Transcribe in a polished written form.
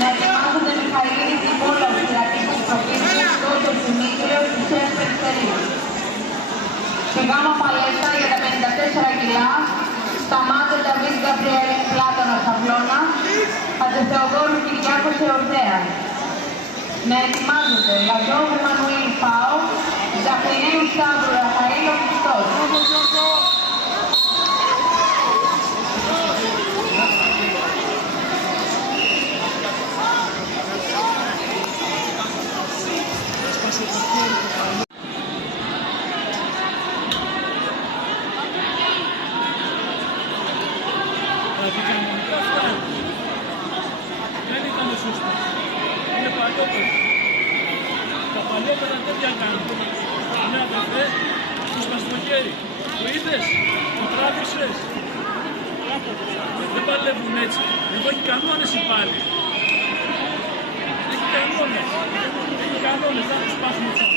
να ετοιμάζονται Μιχαήλ Τιμόλος, κρατικός προπήρτης, Τότος Δημήτριος, Ισέας Περιφερείου. Στη γάμα παλέτα για τα 54 κιλά, Σταμάτε Νταβίδ Γκαμπριέλ Πλάτωνας Αυλώνα, Χατζηθεοδόρου Κυριάκος Εορδέα. Να ετοιμάζονται Λαζόβ Εμμανουήλ Πάο, Ζαφυρίου Σταύρου Ραφαήλο Χριστός. Δεν ήταν σωστό. Είναι παλιότερο. Τα παλιότερα τέτοια κάνουν. Ναι, αδερφέ, του σπάς το χέρι. Το είδες, το τράβηξες. Δεν παλεύουν έτσι. Εδώ έχει κανόνες η πάλι. Έχει κανόνες. Έχει κανόνες, θα τους σπάσουμε.